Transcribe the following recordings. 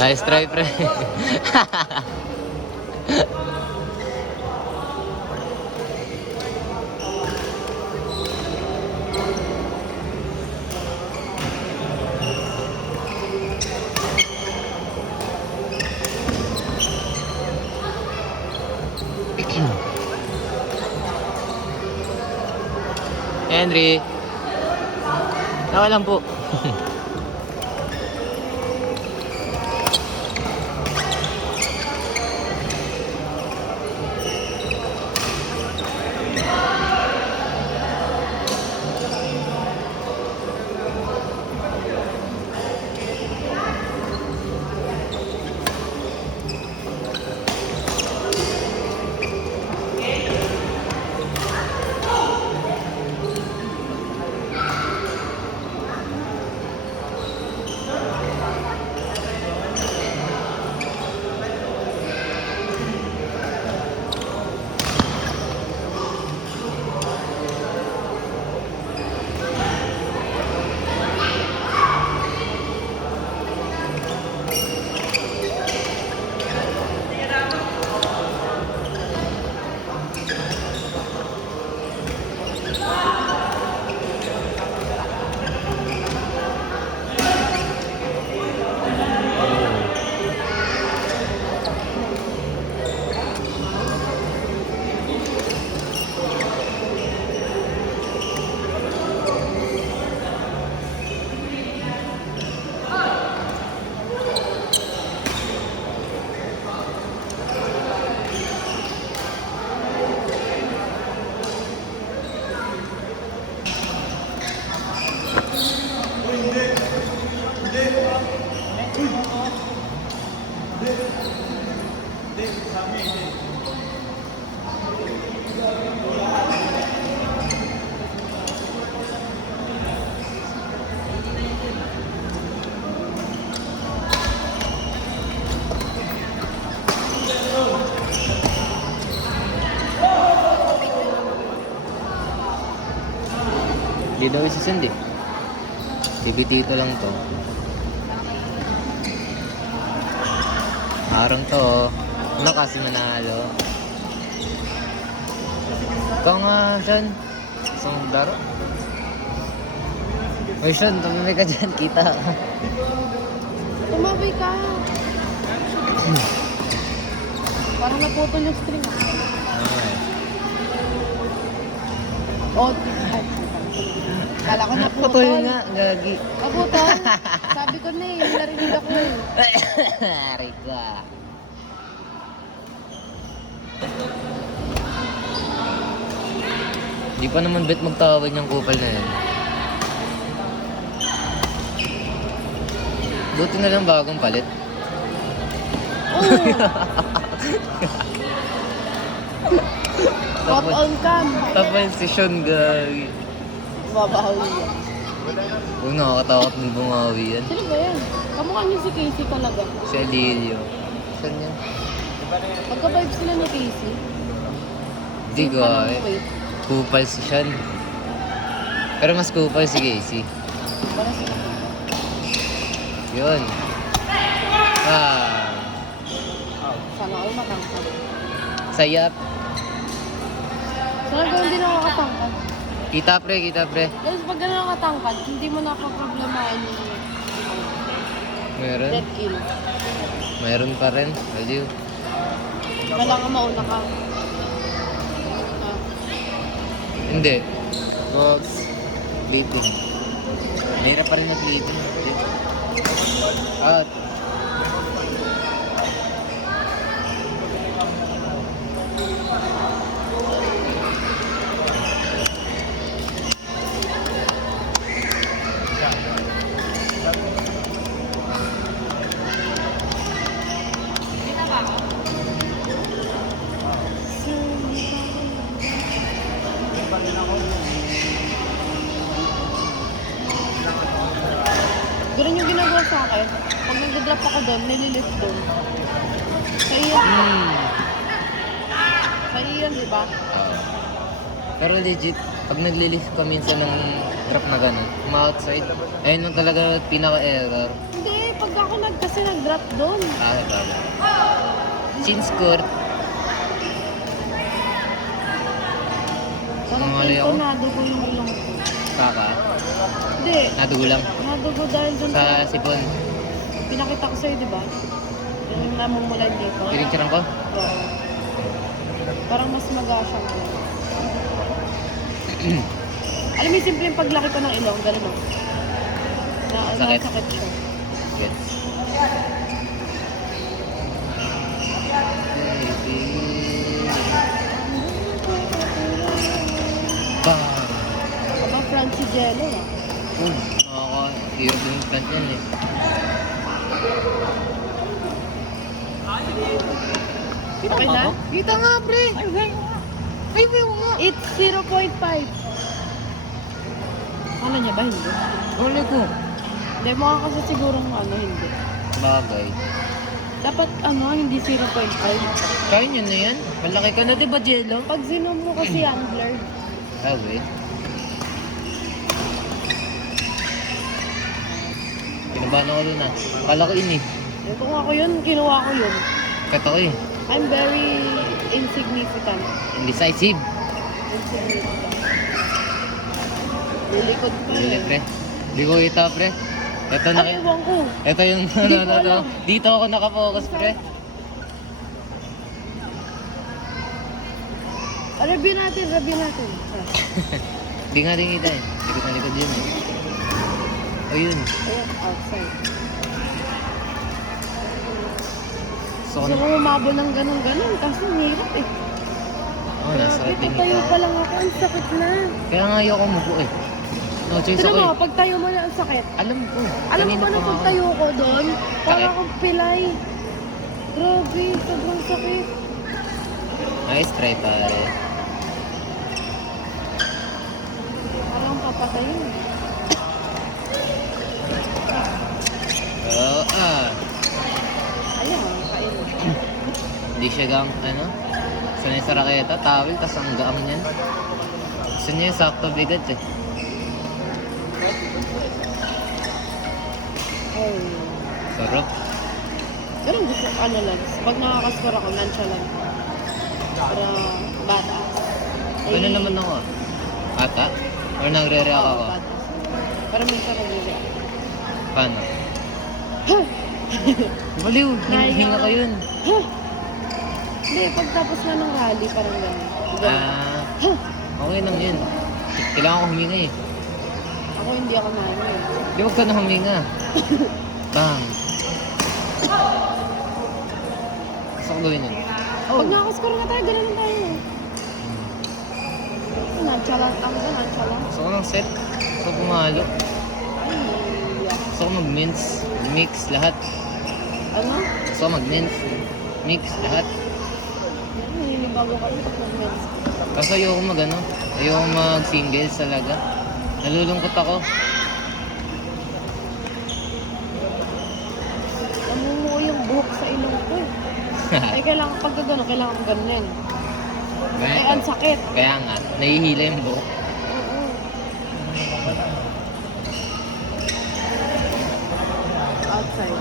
Nice try, pre. Henry. Tawa lang po. Hindi daw isasend eh. TBT ito lang to. Harang to oh. Ano kasi manalo? Ikaw nga, Sean. Isang laro. Uy, Sean, tumimik ka dyan. Kita ka. Tumabay ka. Parang naputol yung string ah. Okay. Oh, ay. Kala ko naputol. Putol nga, gagi. Naputol? Sabi ko na eh, narinig ako eh. Rika. Di pa naman bet magtawag ng kupal na yan. Buti na lang bagong palit. Oo. Top on cam. Tapos si Sean gagi. Babahawi yan. Uy, nakakatakot ng bumawi yan. Sino ba yan? Kamukha niyo si Casey talaga. Si Alilio. Saan yan? Magka-vibe sila ni Casey. Di ko eh. Wait. Kupal si Sean. Pero mas kupal si Casey. Para sila. Yun. Ah. Sana all matangkad. Sayap. Sana gawin din nakakatangkad. Kita pre, kita pre. Guys, pag gano'n nakatangkad, hindi mo napaproblemahin yung Meron. death kill. Meron pa rin. Aliw. Kailangan mauna ka. Ah. Hindi. Box. Beeping. Mahirap pa rin nag-beeping. Out. Ganun yung ginagawa sa akin. Pag nag-drop ako doon, nililift doon. Sa iyan, sa iyan, di ba? Pero legit, pag naglilift ka minsan ng trap na gano'n, ma-outside, ayun yung talaga pinaka-error. Hindi, pag ako kasi nag-drop doon. Ah, bago. Chin score. Parang Mali ako. nadugo yung ilong ko. Kaka. Hindi, Nadugo lang. nadugo dahil doon Sa sipon. pinakita ko sa'yo, di ba? Yung namumulan dito. Pinicturean ko? Oo. Parang mas magasya ko. Alam mo yung simpleng paglaki ko ng ilong, gano'n o. Sakit. Sakit siya. Gets. Bang! Aba, Francie Jello ah. Nakaka-hirap yung plant yan eh. Okay na? Kita nga pre! Ay, nga! It's 0.5. Ano niya ba? Hindi. Uli ko. Hindi, mukha kasi sigurong hindi. Bagay. Dapat hindi 0.5. Kaya nyo na yan. Malaki ka na diba, Jello? Pag zoom mo kasi ang blurred. Ah, wait. Kinabahan ako dun ah. Kala ko ini. Ito nga ako yun, kinuha ko yun. Kata ko eh. I'm very insignificant. Indecisive. Insignificant. Lilikod pa Hindi eh. pre. Hindi ko kita pre. Ito na Ay, ewan ko. Ito yung Hindi ko alam. Dito ako nakafocus pre. Review natin, review natin. Hindi nga din kita eh. Likod na likod yun eh. O yun. Ayan, outside. So, Gusto ko umabol ng ganun-ganun kasi ang hirap eh. oh, nasa Grabe, ring tayo ito. pa lang ako, ang sakit na. Kaya nga ayoko muko eh. No choice Tignan ako mo, eh. pag tayo mo na ang sakit. Alam ko. Alam mo Kanina ba na pa pag nga tayo ko doon, Sakit? para akong pilay. Grabe, sobrang sakit. Nice try pare. Parang papatayin. Oo Ayun, kain. Hindi siya gang, sanay sa raketa, tawil, tas ang gaang niyan. Gusto niya yung sakto bigat eh. Oh. Sarap. Pero gusto ko ano lang. Pag nakakaskor ako, lansya lang. Para bata. Ano naman ako ah? Ata? Or nagre-react ako? Bata. Pero minsan nag-react. Paano? Baliw, hinga ka yun. Hindi, pagtapos nga ng rally, parang gano'n. Ah, okay lang yun. Kailangan ko huminga eh. Ako hindi ako namin. Di wag ka na huminga. Bang. Gusto ko gawin yun. Pag nakakaskor nga tayo, gano'n tayo. Nonchalant ako doon, nonchalant. Gusto ko ng set. Gusto ko pumalo. Ay, yeah. Gusto ko mag-mince. Mix lahat. Ano? Gusto ko mag-mince. Mix lahat. Yan, naninibago kami pag nag-mens. Kaso ayoko mag-ano. Ayoko mag-singles talaga. Nalulungkot ako. Namumuo yung buhok sa ilong ko eh. Eh, kailangan pag gano'n, kailangan ko ganun. Eh, ang Ganito. sakit. Kaya nga, nahihila yung buhok. Oo. Outside.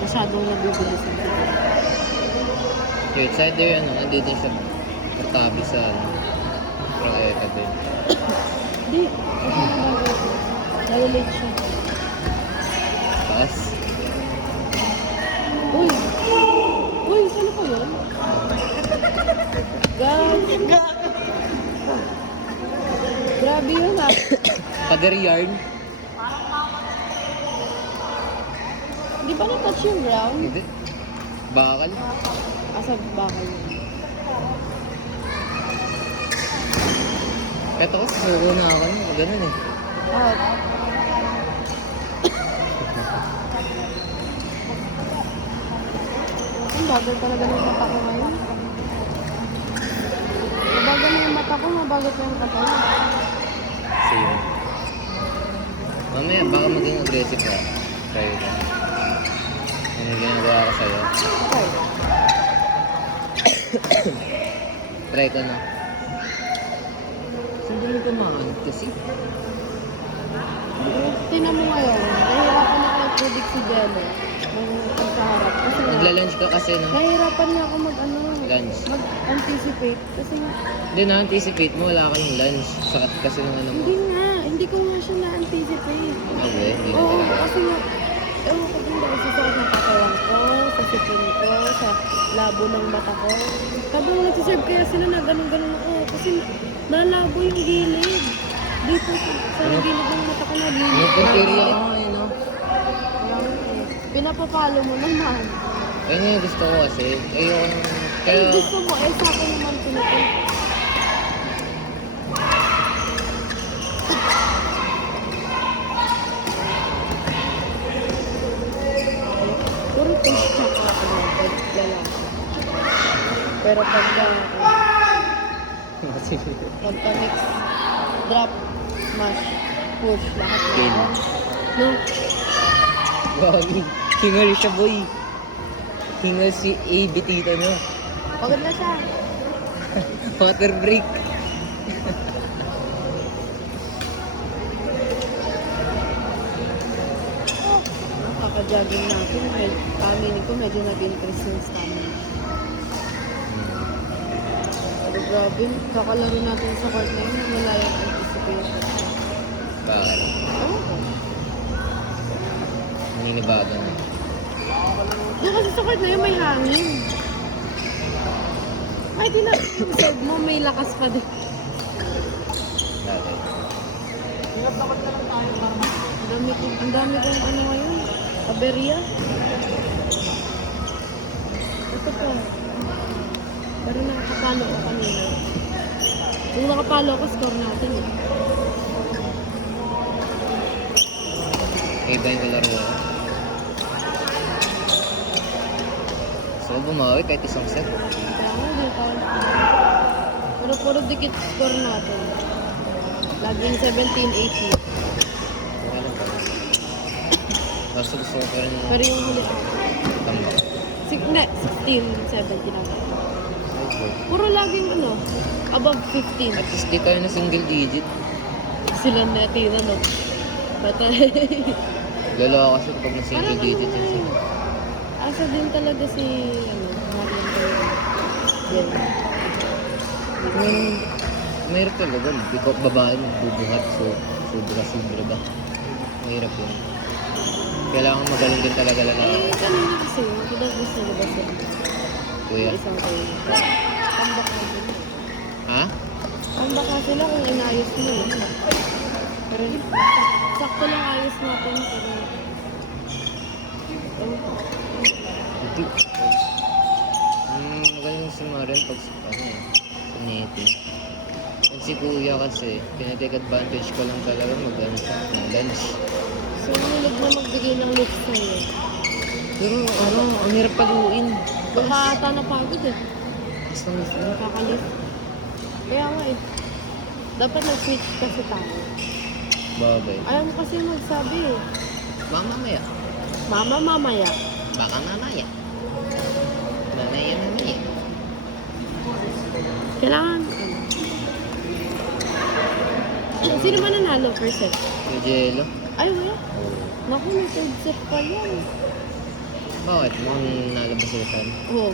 Masyadong nabibilis ang siguro. Yung outsider, ano, nandito siya katabi sa, ano, Proeka din. Di. Nalilate siya. Taas. Uy! Uy, saan ko yun? Guys! Grabe yun ah. Pader yarn. Di ba na-touch yung ground? Hindi. Bakal. Asa bakal yun? Kahit ako, susuko na ako. Ganun eh. Ah. Ang bagal talaga ng mata ko ngayon. Mabagal na yung mata ko, mabagal pa yung katawan. Sa'yo. Mamaya, baka maging aggressive ka. Sa'yo na. Ano yung ginagawa ko sa'yo? Okay. Try ko na. Sandali ko maanod kasi. Tingnan mo ngayon, nahihirapan ako mag-predict si Jello nung pagkaharap. Kasi nga, Magla-lunch ka kasi, no? nahihirapan nga ako Lunch. mag-anticipate. Kasi nga, Hindi na-anticipate mo, wala ka ng lunch. Sakit kasi ng ano mo. hindi ko nga siya na-anticipate. Okay, hindi na Oo, talaga. kasi nga, ewan ko din dahil sa sakit ng katawan ko, sa sipin ko, sa labo ng mata ko. Habang nagsiserve kaya sila na ganun-ganun ako. Kasi nalabo yung gilid. Dito sa gilid ng mata ko na gilid. Yung punteriya ko, no? Pinapapalo mo naman. Ayun yung gusto ko kasi. Ayoko nang... Eh, Kaya... gusto mo, eh, sa akin naman pinapapalo. Puro fish check ako pag lalaki. Pero pagka mix, drop, smash, push, lahat na. Pin. No? Wagi. Hingal siya, boy. Hingal si AB tita nyo. Pagod na siya. Water break. Kaka-jogging natin, family ko medyo nag-increase yung stamina. Pero grabe, kakalaro natin sa court na yun, wala yung anticipation. Bakit? Oo. Naninibago na. Yung kasi sa court na yun, may hangin. Ay, di na, yung serve mo, may lakas pa din. Bakit? Ang dami kong ano ngayon, aberya. Ito pa. Pero nakapalo ko kanina. Kung nakapalo ko, score natin eh. Iba yung kalaro ko. So, bumawi kahit isang set. Kaya nga, di tayo. Pero puro dikit score natin. Laging 17-18. Wala lang ba? Basta gusto ko pa rin Pero yung huli, tambak. 16-17 ako. Okay. Puro laging ano, above 15. At least di tayo na single digit. sila natin, ano. Patay. Lalo ako kasi pag na single digit yun sila. Asa din talaga si, ano, Marian Taylor. Yan. Mahirap talaga. Ikaw babae mo, bubuhat. So, sobra ba? Mahirap yun. Kailangan magaling din talaga lalaki. Kanina kasi, pinag-gusto na ba siya? Kuya. Isang tayo. Pambaka sila. Ha? Pambaka sila kung inayos mo. Pero, sakto lang ayos natin. Pero, Hindi. Magaling si Marian pag ano eh. Sa meeting. At si kuya kasi, tinitake advantage ko lang talaga mag-ano siya, ng lunch. so, nilig na magbigay ng lift sa'yo. Pero ano, ang hirap paluin. Baka ata napagod eh. Basta gusto mo. Nakakalift. Kaya nga eh. Dapat nag-switch kasi tayo. Bagay. Ayaw mo kasi magsabi eh. Mamaya. Mama, mamaya. Baka mamaya. Mamaya. Kailangan, sino ba nanalo per set? Yung jello. Ay, wala. Oh. Naku, may third set pa yan. Bakit? Mukhang nalabas sila saan. Oo.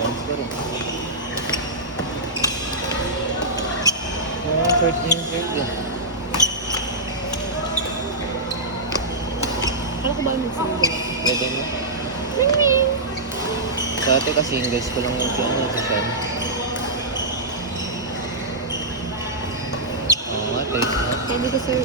Once ko rin. Yung third na yung third eh. Ano ko ba yung single? Pwede mo. Ring ring! Dati kasi singles ko lang yung si Sean. Oo nga, taste na. Hindi ko sir.